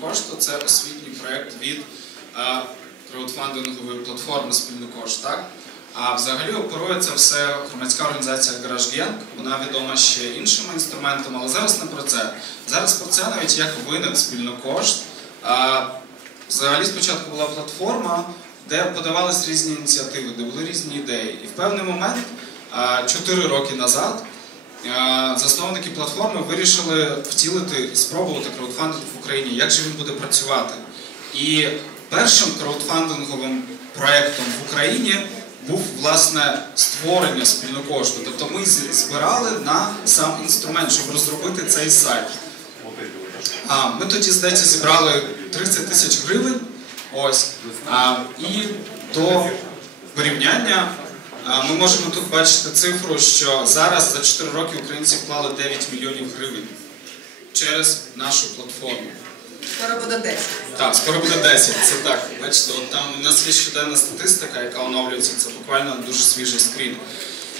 кошту це освітній проєкт від е, краудфандингової платформи Спільнокошт. А взагалі оперує це все громадська організація GarageGang. Вона відома ще іншими інструментами, але зараз не про це. Зараз про це навіть як виник спільнокошт. Взагалі спочатку була платформа, де подавались різні ініціативи, де були різні ідеї. І в певний момент, 4 роки назад, засновники платформи вирішили втілити, спробувати краудфандинг в Україні, як же він буде працювати. І першим краудфандинговим проєктом в Україні був власне створення спільнокошту. Тобто ми збирали на сам інструмент, щоб розробити цей сайт. Ми тоді, здається, зібрали 30 тисяч гривень. Ось. І до порівняння ми можемо тут бачити цифру, що зараз за 4 роки українці вклали 9 мільйонів гривень через нашу платформу. Скоро буде 10. Так, скоро буде 10, це так. Бачите, от там у нас є щоденна статистика, яка оновлюється, це буквально дуже свіжий скрін.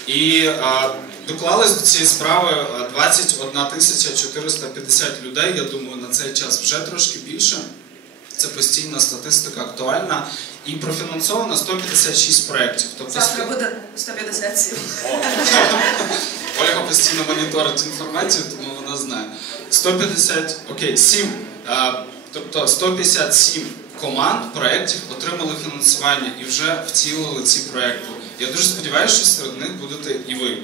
І а, доклались до цієї справи 21 450 людей. Я думаю, на цей час вже трошки більше. Це постійна статистика, актуальна. І профінансовано 156 проєктів. Тобто Завтра буде 157. Ольга постійно моніторить інформацію, тому вона знає. 150, окей, 7, а, тобто 157 команд проєктів отримали фінансування і вже втілили ці проєкти. Я дуже сподіваюся, що серед них будете і ви.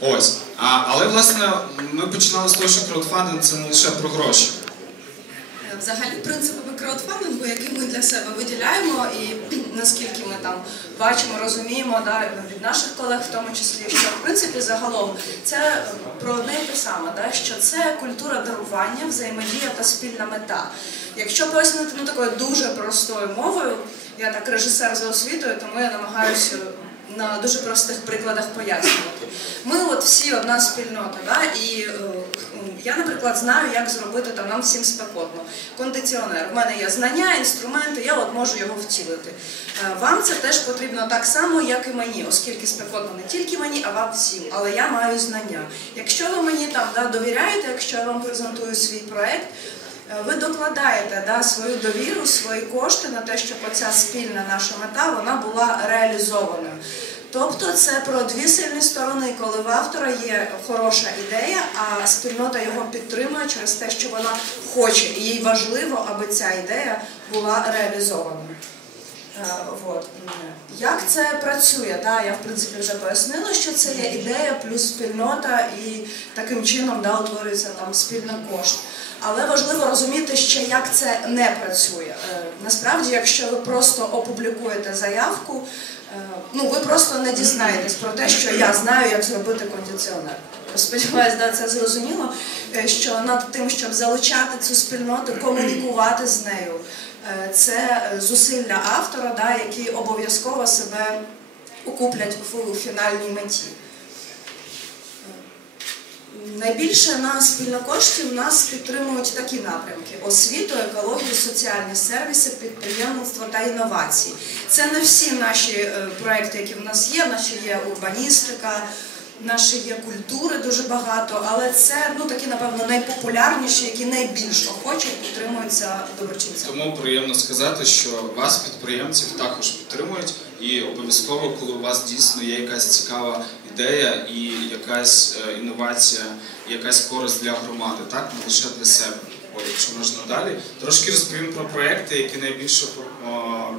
Ось. А, але власне ми починали з того, що краудфандинг це не лише про гроші. Взагалі, принципами краудфандингу, які ми для себе виділяємо, і наскільки ми там бачимо, розуміємо, да, від наших колег, в тому числі, що в принципі загалом це про одне і те саме, да, що це культура дарування, взаємодія та спільна мета. Якщо пояснити ну, такою дуже простою мовою, я так режисер за освітою, тому я намагаюся на дуже простих прикладах пояснювати. Ми от всі одна спільнота, да? і е, я, наприклад, знаю, як зробити там нам всім спекотно. Кондиціонер. У мене є знання, інструменти, я от можу його втілити. Е, Вам це теж потрібно так само, як і мені, оскільки спекотно не тільки мені, а вам всім. Але я маю знання. Якщо ви мені там да, довіряєте, якщо я вам презентую свій проект. Е, Ви докладаєте да, свою довіру, свої кошти на те, щоб оця спільна наша мета вона була реалізованою. Тобто це про дві сильні сторони, коли в автора є хороша ідея, а спільнота його підтримує через те, що вона хоче, і їй важливо, аби ця ідея була реалізованою. Е, Вот. Як це працює? Да, я в принципі вже пояснила, що це є ідея плюс спільнота, і таким чином да, утворюється там спільний кошт. Але важливо розуміти ще, як це не працює. Е, Насправді, якщо ви просто опублікуєте заявку, ну ви просто не дізнаєтесь про те, що я знаю, як зробити кондиціонер. Сподіваюсь, да, це зрозуміло, е, що над тим, щоб залучати цю спільноту, комунікувати з нею. Е, Це е, зусилля автора, да, які обов'язково себе окуплять в фінальній меті. Найбільше на спільнокоштів нас підтримують такі напрямки: освіту, екологію, соціальні сервіси, підприємництво та інновації. Це не всі наші е, проекти, які в нас є. Наші є урбаністика, наші є культури дуже багато, але це ну такі, напевно, найпопулярніші, які найбільш охоче підтримуються доброчинцями. Тому приємно сказати, що вас, підприємців, також підтримують, і обов'язково, коли у вас дійсно є якась цікава ідея і якась е, інновація, якась користь для громади, так не лише для себе. О, якщо можна далі, трошки розповім про проекти, які найбільше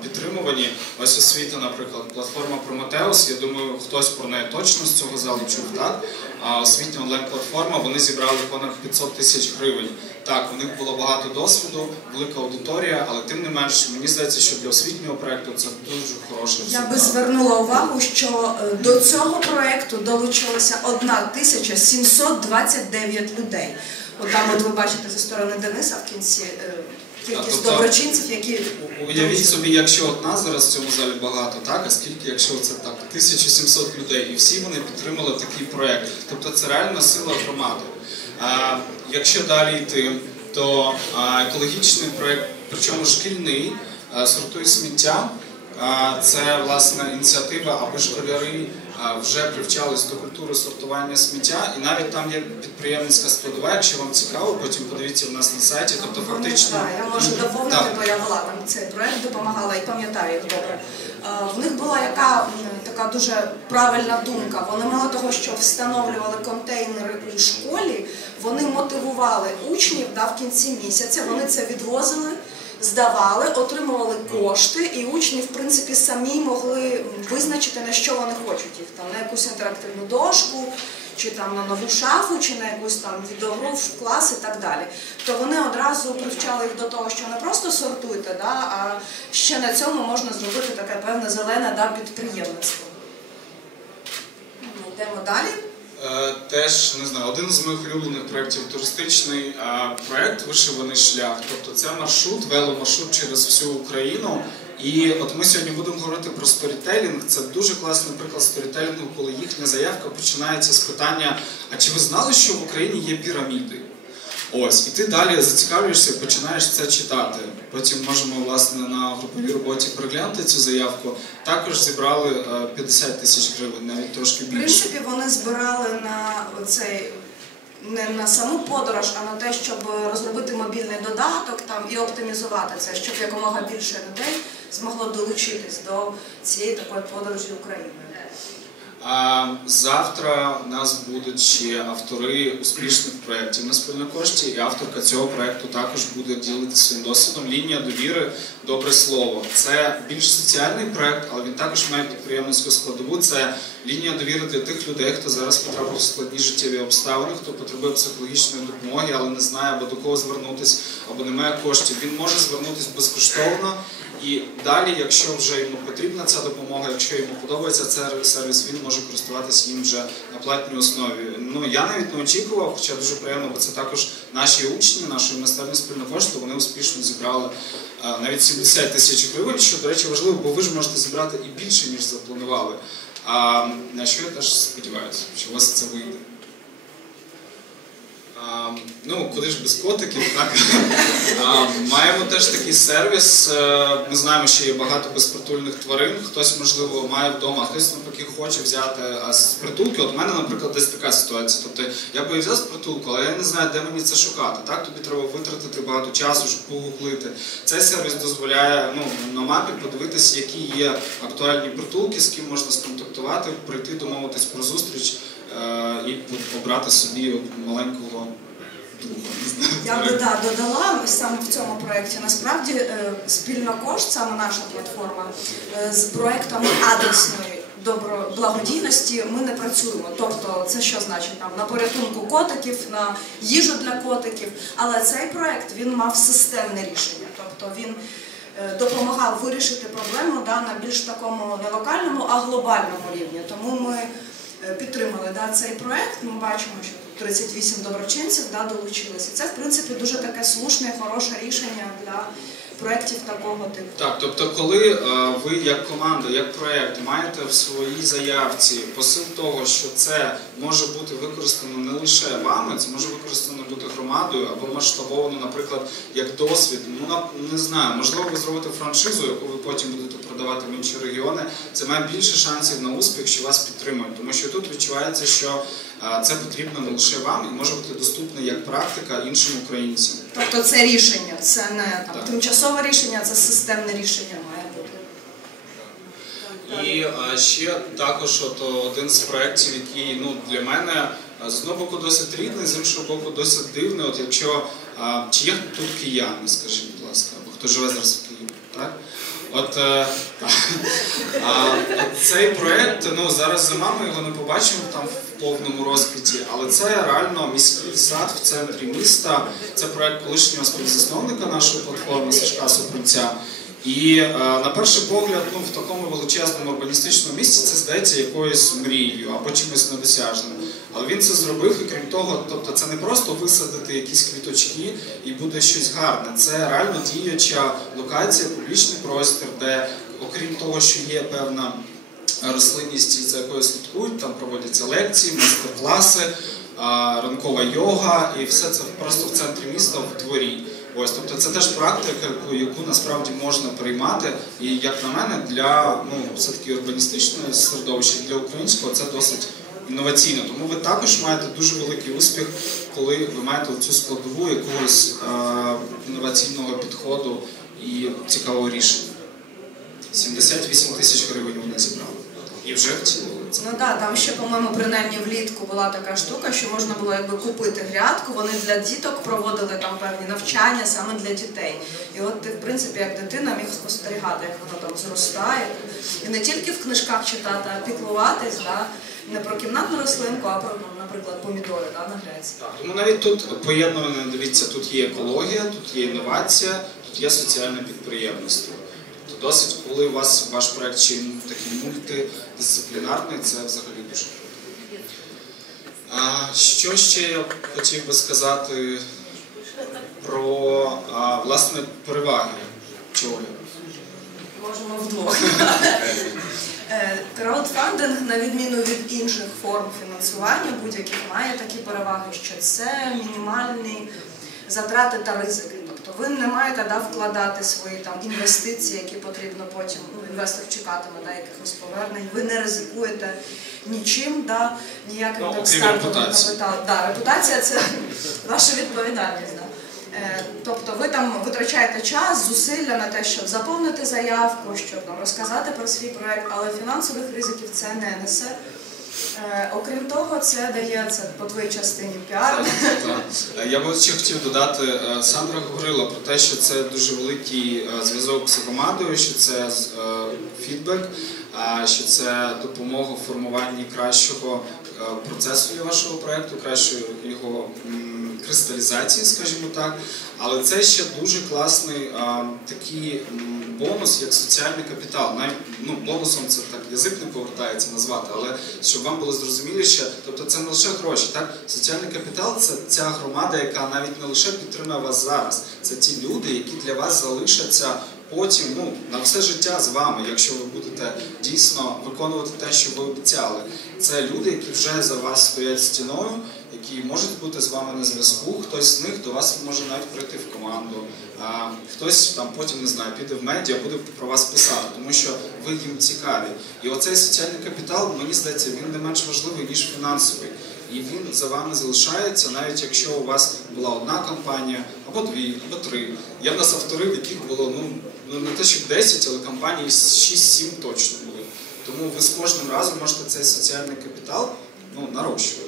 підтримувані. Ось освіта, наприклад, платформа Прометеус. Я думаю, хтось про неї точно з цього залу чув. Так а освітня онлайн-платформа. Вони зібрали понад 500 тисяч гривень. Так, у них було багато досвіду, велика аудиторія, але тим не менш, мені здається, що для освітнього проекту це дуже хороший Я би звернула увагу, що е, до цього проекту долучилося 1729 людей. От там, от ви бачите зі сторони Дениса в кінці е, кількість тобто- доброчинців, які Уявіть собі, якщо от нас зараз в цьому залі багато, так, а скільки, якщо це так, 1700 людей, і всі вони підтримали такий проект. Тобто це реальна сила громади. А, якщо далі йти, то екологічний проект, причому шкільний, сортує сміття. Це власне ініціатива, аби школяри вже привчались до культури сортування сміття, і навіть там є підприємницька складова. Якщо вам цікаво, потім подивіться в нас на сайті. Тобто, фактично так, я можу доповнити, Так. бо я вела там цей проект, допомагала і пам'ятаю їх добре. Е, В них була яка така дуже правильна думка. Вони мало того, що встановлювали контейнери у школі, вони мотивували учнів да, в кінці місяця. Вони це відвозили. Здавали, отримували кошти, і учні, в принципі, самі могли визначити, на що вони хочуть їх там на якусь інтерактивну дошку, чи там на нову шафу, чи на якусь там відеогру в клас і так далі. То вони одразу привчали їх до того, що не просто сортуйте, да, а ще на цьому можна зробити таке певне зелене да, підприємництво. Ну, Йдемо далі. Теж не знаю, один з моїх улюблених проєктів туристичний проєкт Вишиваний шлях. Тобто це маршрут, веломаршрут через всю Україну. І от ми сьогодні будемо говорити про сторітелінг. Це дуже класний приклад сторітелінгу, коли їхня заявка починається з питання: а чи ви знали, що в Україні є піраміди? Ось, і ти далі зацікавлюєшся, починаєш це читати. Потім можемо власне на груповій роботі переглянути цю заявку. Також зібрали е, 50 тисяч гривень, навіть трошки В більше. принципі, вони збирали на цей не на саму подорож, а на те, щоб розробити мобільний додаток там і оптимізувати це, щоб якомога більше людей змогло долучитись до цієї такої подорожі Україною. А завтра у нас будуть ще автори успішних проєктів на спільнокошті, і авторка цього проєкту також буде ділитися своїм досвідом. Лінія довіри добре слово. Це більш соціальний проєкт, але він також має підприємницьку складову. Це лінія довіри для тих людей, хто зараз потрапив в складні життєві обставини, хто потребує психологічної допомоги, але не знає або до кого звернутися, або не має коштів. Він може звернутися безкоштовно. І далі, якщо вже йому потрібна ця допомога, якщо йому подобається цей сервіс, він може користуватися їм вже на платній основі. Ну я навіть не очікував, хоча дуже приємно, бо це також наші учні, нашої майстерні спільнокошти, вони успішно зібрали навіть 70 тисяч гривень, що, до речі, важливо, бо ви ж можете зібрати і більше, ніж запланували. А, на що я теж сподіваюся, що у вас це вийде. Ну, куди ж без котиків, так? Маємо теж такий сервіс. Е, Ми знаємо, що є багато безпритульних тварин. Хтось, можливо, має вдома, хтось навпаки хоче взяти з притулки. От у мене, наприклад, десь така ситуація. Тобто я би взяв з притулку, але я не знаю, де мені це шукати. Так, тобі треба витратити багато часу, щоб погуглити. Цей сервіс дозволяє ну, на мапі подивитися, які є актуальні притулки, з ким можна сконтактувати, прийти, домовитись про зустріч і обрати собі маленького. Я би да, додала саме в цьому проєкті. Насправді е, спільна кошт, саме наша платформа, е, з проєктами адресної добро благодійності ми не працюємо. Тобто, це що значить там на порятунку котиків, на їжу для котиків. Але цей проєкт він мав системне рішення. Тобто він е, допомагав вирішити проблему да, на більш такому не локальному, а глобальному рівні. Тому ми е, підтримали да, цей проект. Ми бачимо, що тут 38 доброчинців да, долучилися. Це, в принципі, дуже таке слушне, хороше рішення для проєктів такого типу. Так, тобто, коли е, ви як команда, як проєкт маєте в своїй заявці посил того, що це може бути використано не лише вами, це може використано громадою або масштабовано, наприклад, як досвід. Ну не знаю, можливо, ви зробите франшизу, яку ви потім будете продавати в інші регіони. Це має більше шансів на успіх, що вас підтримують, тому що тут відчувається, що це потрібно не лише вам і може бути доступно як практика іншим українцям. Тобто це рішення, це не там, Так. тимчасове рішення, це системне рішення. І ще також от, один з проєктів, який ну, для мене з одного боку досить рідний, з іншого боку досить дивний. От якщо чи є тут кияни, скажіть, будь ласка, або хто живе зараз в Києві, так? От, е. А, цей проєкт, ну зараз зима, ми його не побачимо там в повному розквіті, але це реально міський сад в центрі міста. Це проєкт колишнього співзасновника нашої платформи Сашка Супрунця. І е, на перший погляд, ну в такому величезному урбаністичному місці це здається якоюсь мрією або чимось недосяжним. Але він це зробив, і крім того, тобто це не просто висадити якісь квіточки і буде щось гарне. Це реально діюча локація, публічний простір, де, окрім того, що є певна рослинність, за якою слідкують, там проводяться лекції, майстер-класи, ранкова йога, і все це просто в центрі міста в дворі. Ось, тобто це теж практика, яку, яку насправді можна приймати. І як на мене, для ну все-таки урбаністичного середовища, для українського це досить інноваційно. Тому ви також маєте дуже великий успіх, коли ви маєте цю складову якогось е, інноваційного підходу і цікавого рішення. 78 тисяч гривень вони зібрали. І вже втілили це. Ну да, там ще, по-моєму, принаймні влітку була така штука, що можна було якби купити грядку. Вони для діток проводили там певні навчання саме для дітей. І от ти, в принципі, як дитина міг спостерігати, як воно там зростає. І не тільки в книжках читати, а піклуватись, да? не про кімнатну рослинку, а про, ну, наприклад, помідори да, на грядці. Так, тому навіть тут поєднуване, дивіться, тут є екологія, тут є інновація, тут є соціальне підприємництво. Досить, коли у вас ваш проект ще такий мультидисциплінарний, це взагалі дуже круто. Що ще я хотів би сказати про а, власне переваги чого? Можемо вдвох. Е, Краудфандинг, на відміну від інших форм фінансування, будь-яких має такі переваги, що це мінімальні затрати та ризики. Ви не маєте да, вкладати свої там інвестиції, які потрібно потім ну, інвестор чекатиме да, якихось повернень. Ви не ризикуєте нічим, да, ніяким Ну, окрім стартовим Да, репутація це ваша відповідальність. Да. Е, Тобто ви там витрачаєте час, зусилля на те, щоб заповнити заявку, щоб там розказати про свій проект, але фінансових ризиків це не несе. Е, Окрім того, це дає це по твоїй частині піар. Е, Я би ще хотів додати, е, Сандра говорила про те, що це дуже великий зв'язок з командою, що це фідбек, що це допомога в формуванні кращого процесу вашого проекту, кращого його кристалізації, скажімо так. Але це ще дуже класний а, такий бонус, як соціальний капітал. Навіть ну, бонусом це так язик не повертається назвати, але щоб вам було зрозуміліше, тобто це не лише гроші, так? Соціальний капітал це ця громада, яка навіть не лише підтримує вас зараз, це ті люди, які для вас залишаться потім ну, на все життя з вами, якщо ви будете дійсно виконувати те, що ви обіцяли. Це люди, які вже за вас стоять стіною, які можуть бути з вами на зв'язку. Хтось з них до вас може навіть прийти в команду, а хтось там потім не знаю, піде в медіа, буде про вас писати, тому що ви їм цікаві. І оцей соціальний капітал, мені здається, він не менш важливий ніж фінансовий. І він за вами залишається, навіть якщо у вас була одна компанія, або дві, або три. Є в нас автори, в яких було ну, ну не те, що 10, але компаній 6-7 точно були. Тому ви з кожним разом можете цей соціальний капітал ну, нарощувати.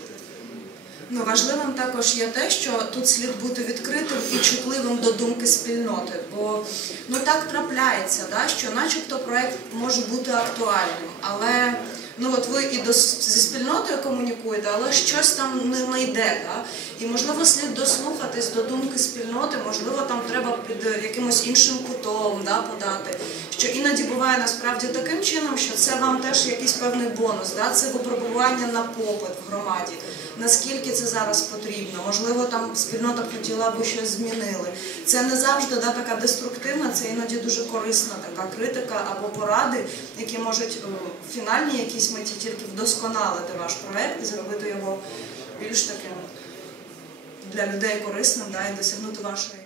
Ну, важливим також є те, що тут слід бути відкритим і чутливим до думки спільноти. Бо ну так трапляється, да, що начебто проект може бути актуальним, але ну от ви і до, зі спільнотою комунікуєте, але щось там не, не йде. Да? І можливо слід дослухатись до думки спільноти, можливо, там треба під якимось іншим кутом да, подати. Що іноді буває насправді таким чином, що це вам теж якийсь певний бонус, да? це випробування на попит в громаді. Наскільки це зараз потрібно? Можливо, там спільнота б хотіла би щось змінили. Це не завжди да, така деструктивна, це іноді дуже корисна така критика або поради, які можуть е, в фінальній якійсь меті тільки вдосконалити ваш проект і зробити його більш таким для людей корисним да, і досягнути вашої.